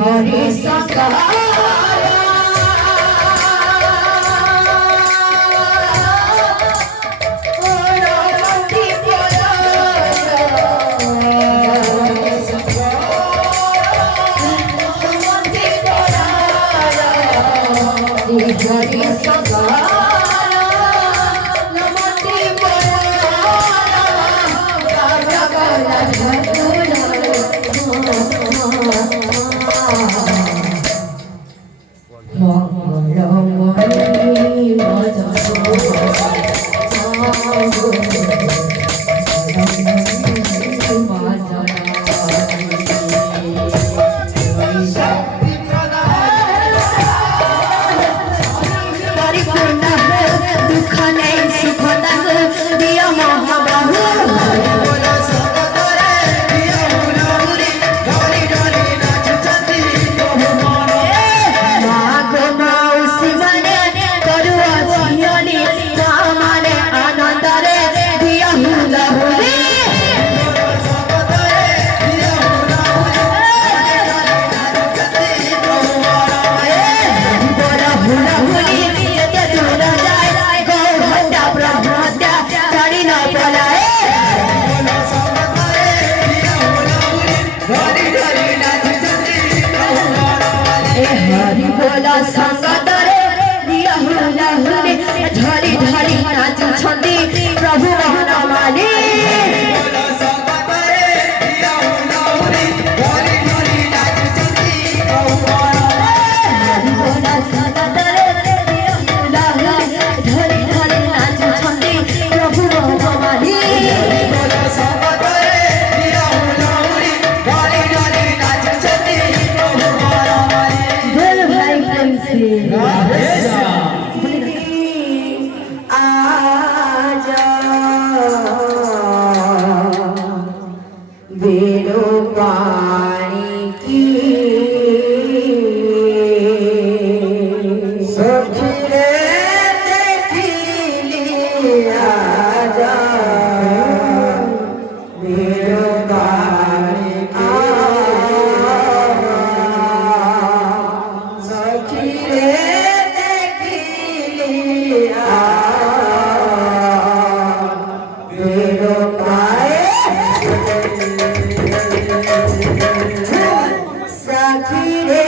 Hari Saka Sakire,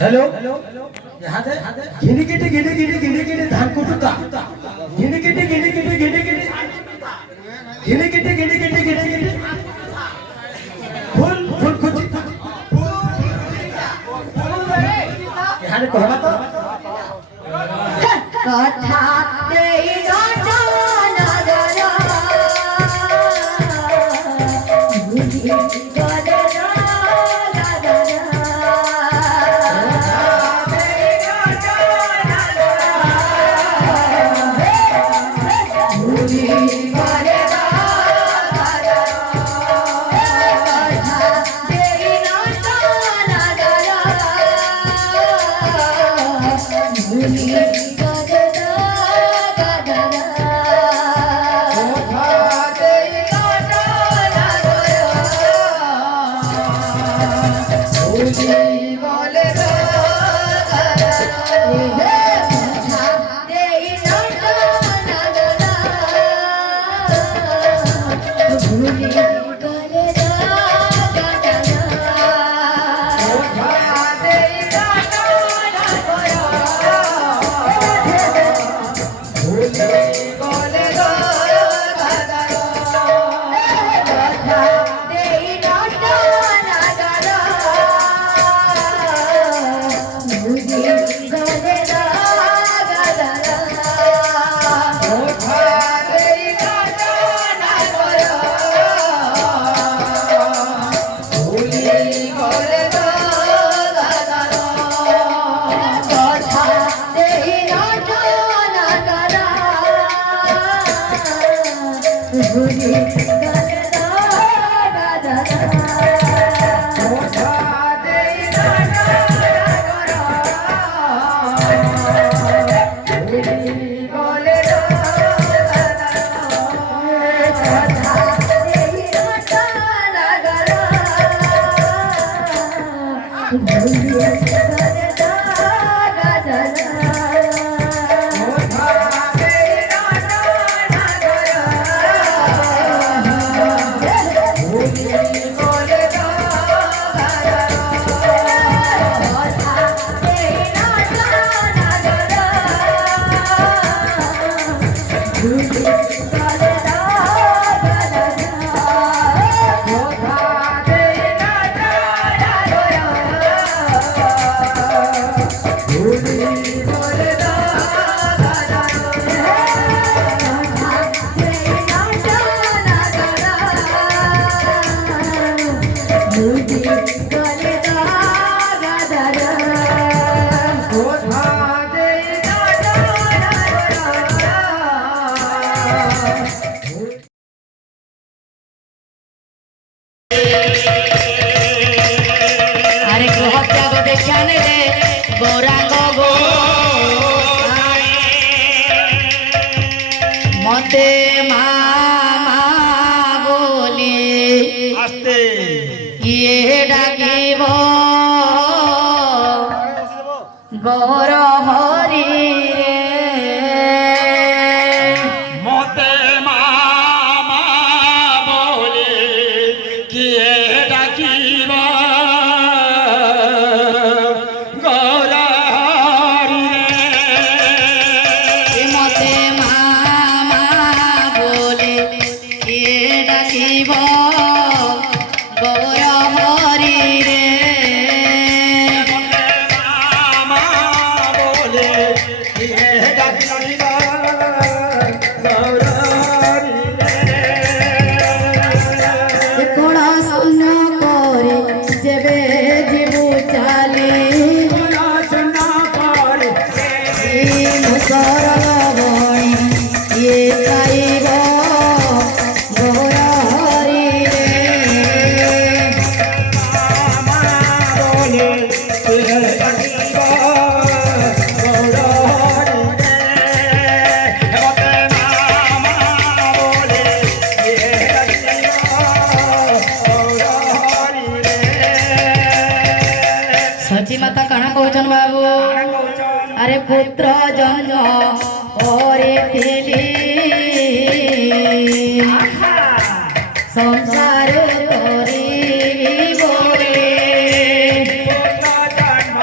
hello गिनी kitty गिनी गिनी गिनी गिनी धान कुटुता गिनी kitty गिनी kitty गिनी गिनी गिनी kitty गिनी kitty गिनी गिनी full full खुची यार कहबा तो कथा देई गाना नगरा बुद्धि गले আরে গ্রহ ত্যাগ দেখানে রে গৌরাঙ্গ গো মতে মামা বলে আস্তে কিয়ে ডাকিব গৌর হরি রে মতে মামা বলে কিয়ে ডাকিব গৌরারি রে মতে মামা বলে কিয়ে ডাকিব গৌর হরি রে মামা বলে কিয়ে ডাকিব গৌরারি রে কোণ শূন্য করে যেবে জীবু চালি পড়াশোনা করে মুসর বণি ইয়ে গাইব গৌর হরি রে মামা বলে কিয়ে ডাকিব গৌরারি রে মতে মামা বলে কিয়ে ডাকিব গৌরারি রে সচি মাতা কাଣା কହୁଛନ୍ বাবু আরে পুত্র জন্ম করিଥିଲି সংসার করিবি বলে পুত্র জন্ম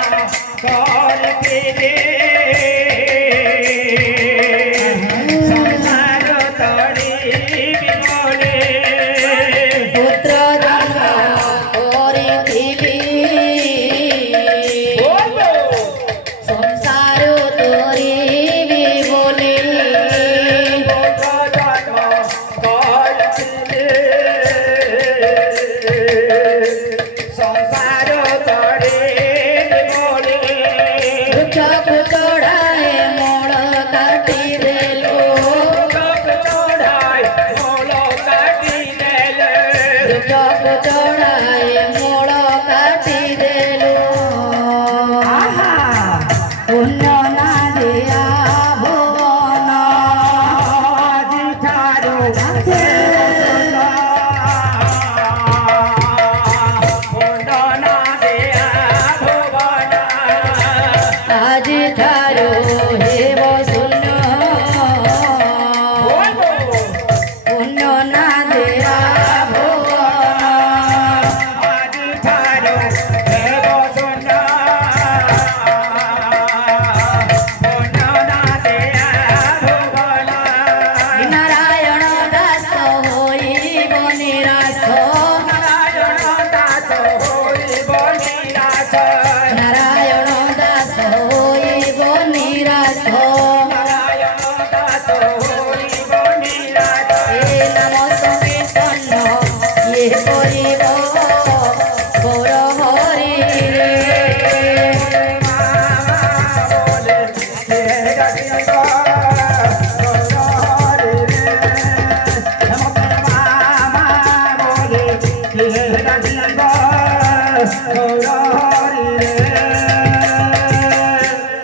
করিଥିଲି সংসার করিবি বলে চক চড়ায় মোড় কাটি দেলো চক চড়ায় মোড় কাটি দেলো পুণ্য না দিয়া ভুবন আজি ঠারো হেব শূন্য পুণ্য না দিয়া ভুবন নারায়ণ দাস হইব নিরাশ নারায়ণ দাস হইব নিরাশ এ নাম সংকীর্তন ইয়ে করিব গৌর হরি রে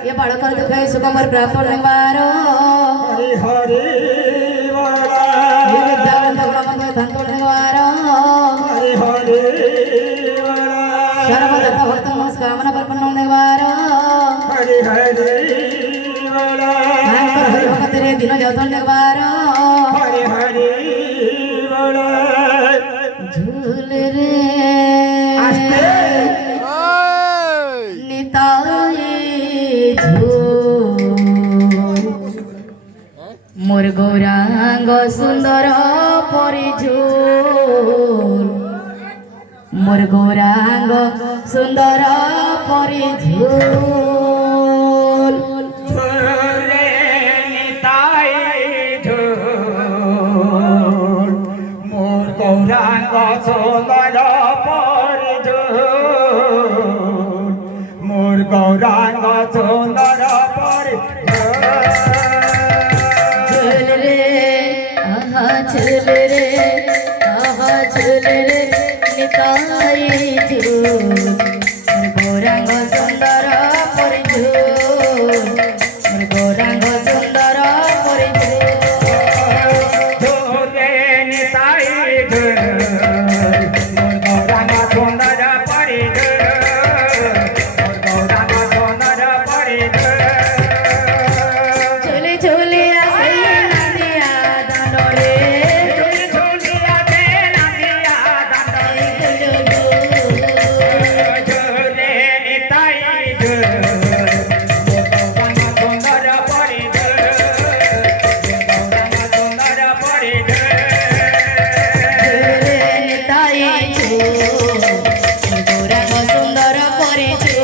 ये बाळकर दुखाय सुखमर प्राप्त निवारो ये विद्यावंत गुणवंत धनतोड निवारो सर्व धर्म भक्त मनस्कामना परपन्न देवारो हरे हरे बोला तांकर हरि भक्तरे दिन जातन देवारो हरे हरे बोला झूल रे आस्ते निताई झूल मोर गौरांग सुंदर परिझूल मोर गौरांग सुंदर परिझूल झूले निताई झूल मोर गौरांग सुंदर परिझूल मोर गौरांग सुंदर परिझूल झूल रे आहा झूल रे निताई झूल मोर गौरांग सुंदर परिझूल मोर गौरांग सुंदर परिझूल झूले निताई झूल मोर गौरांग सुंदर परिझूल मोर गौरांग सुंदर परिझूल झूले झूले आसे नदिया दानो रे झूले आसे नदिया दानो झूले निताई झूल गौरांग सुंदर परिझूल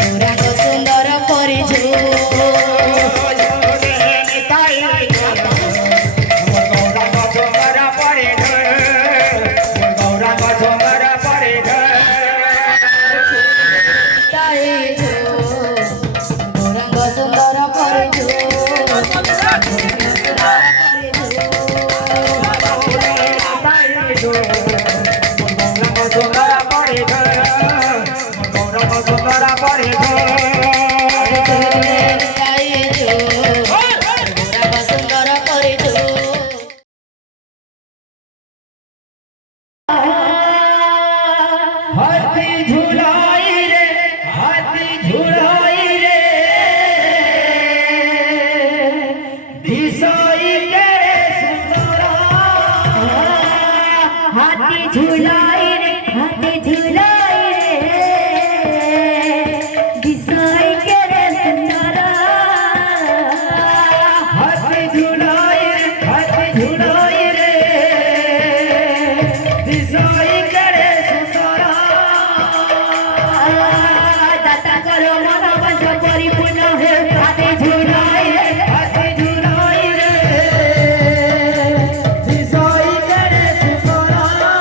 गौरांग सुंदर परिझूल झूले निताई झूल गौरांग सुंदर परिझूल गौरांग सुंदर परिझूल निताई झूल गौरांग सुंदर परिझूल हाथी झुलाई रे हाथी झुलाई रे दिसाई के सुंदरा हाथी झुलाई रे हाथी झुलाई रे दिसाई के रे सुंदरा हाथी झुलाई रे दिसाई के रे सुंदरा दाता करो मन वंश परिपूर्ण है हाथी झुलाई रे दिसाई के रे सुंदरा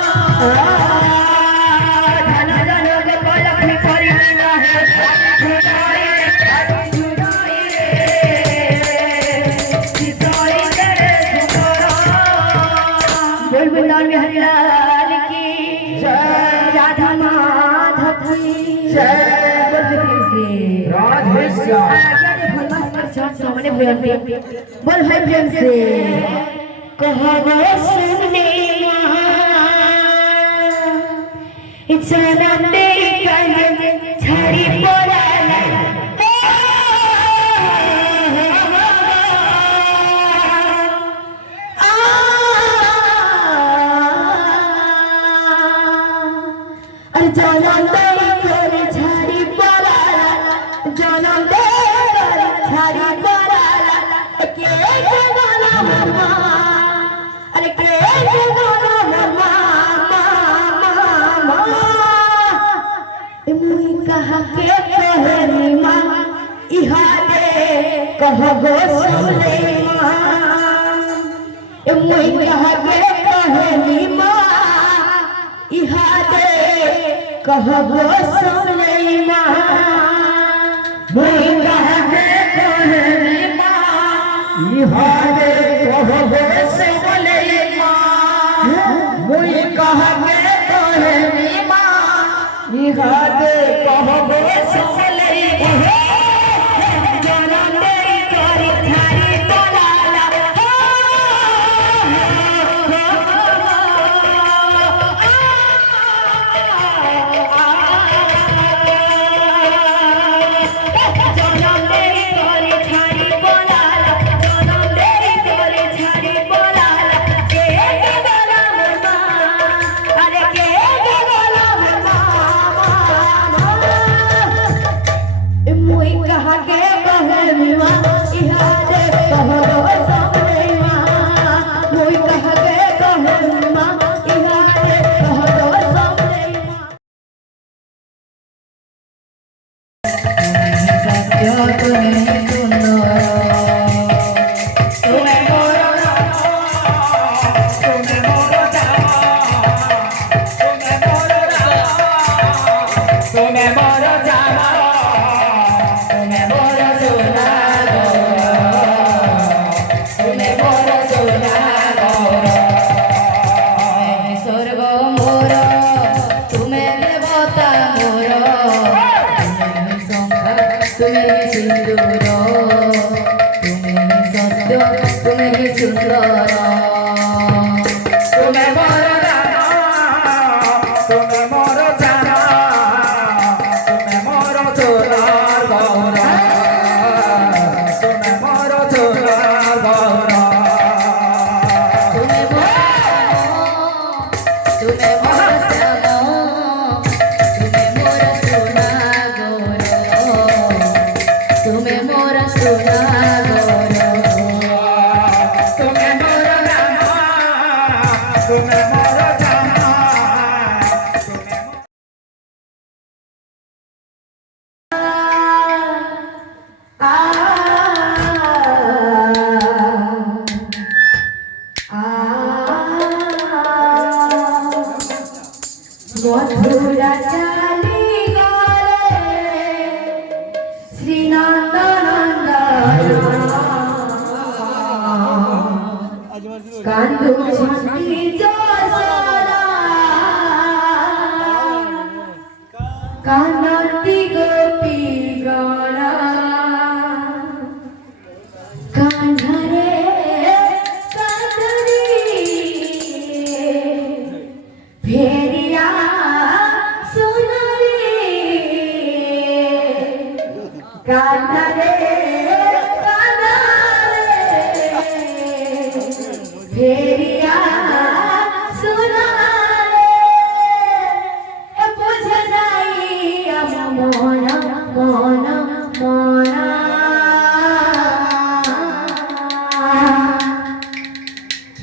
धन धन के पलक परिपूर्ण है हाथी झुलाई रे दिसाई के रे सुंदरा बोल वृंदावन में हरिलाल की राधा माधव की बोल बोल भाई प्रेम से कहो सुनने चलते छड़ी पड़ा जनम दे करे छड़ी पड़ा जनम दे करे छड़ी पड़ा के गाना मम्मा अरे के गाना मम्मा मामा मुई कहा के कहनी मां इहा दे कहबो सुने मां मुई कहा के कहनी मां इहा दे कहबो सुने मां मुई कहा के कहनी मां इहा दे कहबो सुने मां मुई कहा के कहनी मां इहा दे कहबो सुने जनम दे करे छड़ी पड़ा তুমি মোর শ্যাম তুমি মোর সোনা গর তুমি মোর সোনা গর তুমি মোর রামা তুমি মোর জামা মধুরা চালি গলে শ্রীনন্দনন্দ কান্দু ছন্তি যশোদা কানন্তি গোপী গণা কান্ধারে কান্দরি ভেরিয়া সোনারি কান্ধারে ভেরিয়া সোনারে বুঝে যাই মনা মনা মনা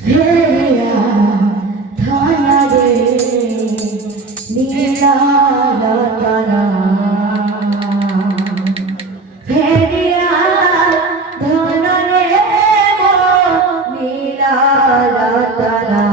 ভেরিয়া ধনরে নীলা রতনা ভেরিয়া ধনরে নীলা রতনা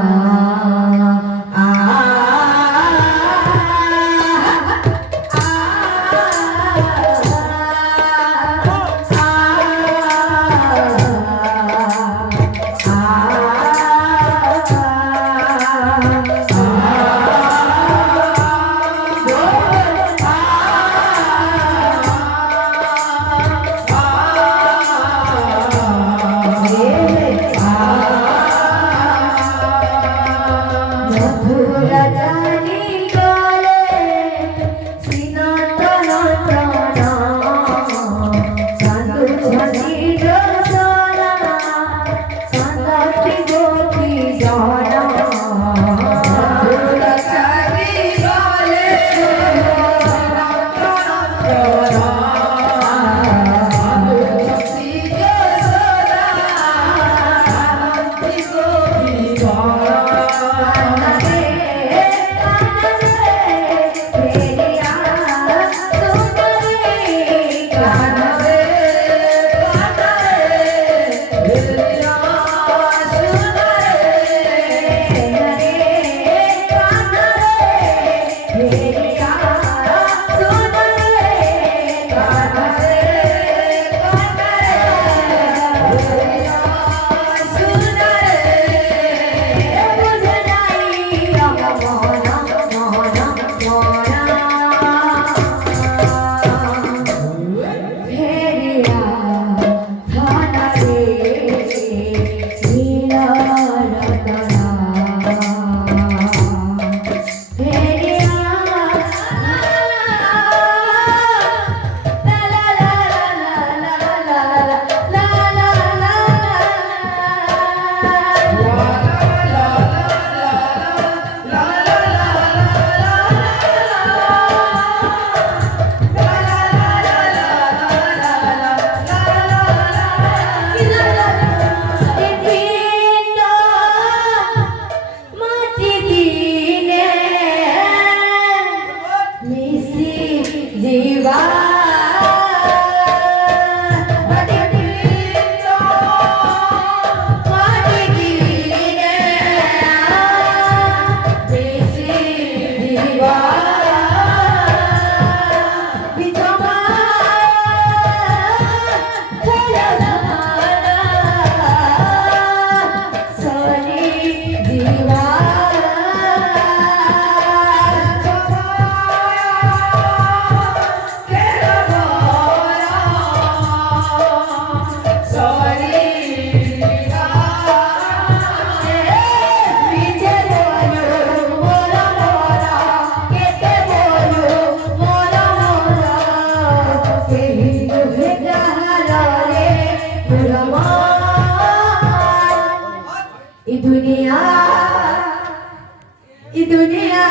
दुनिया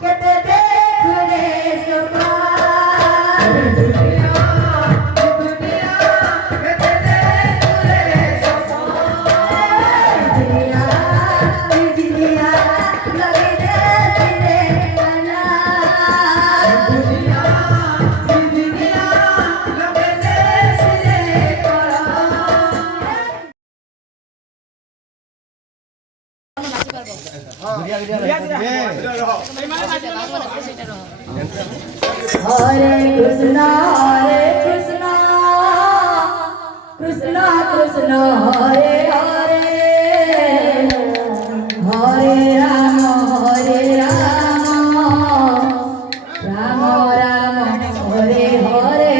कहते देखो रे सपा दुनिया लगे तेरे गाना हरे कृष्णा कृष्णा कृष्णा हरे हरे हरे राम राम राम हरे हरे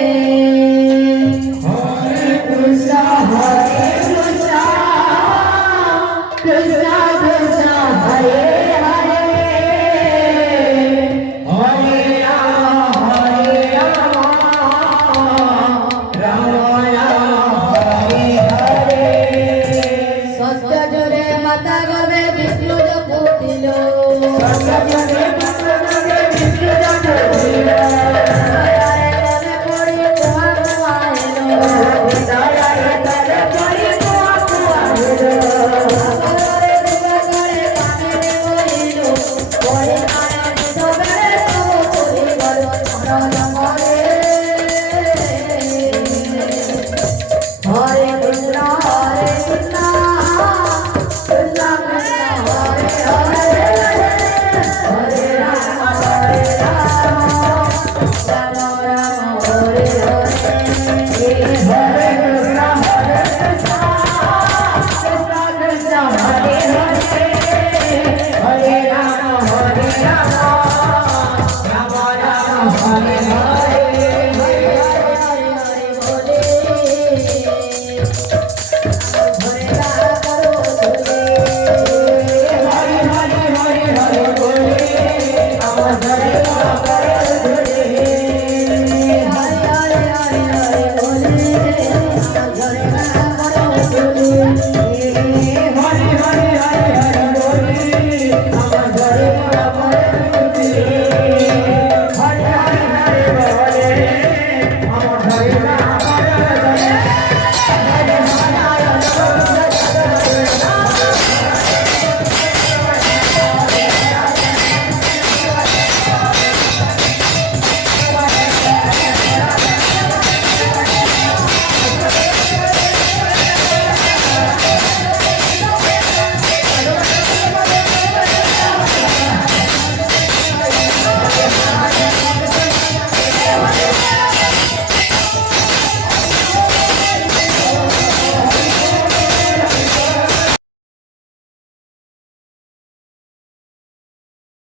कृष्णा कृष्णा कृष्णा हरे हरे सत्य जोरे माता गर्भे विष्णु जो फूटिलो दयारे तले पड़ी कुआ कुआहेलो दयारे तले पड़ी कुआ कुआहेलो अगरे दिवा करे पानी बोलिलो पड़ी आए सबरे सब कोई गलो मन मरे हरे कृष्णा कृष्णा कृष्णा हरे हरे हरे राम राम राम हरे हरे हरे कृष्णा कृष्णा कृष्णा हरे हरे हरे राम राम राम हरे हरे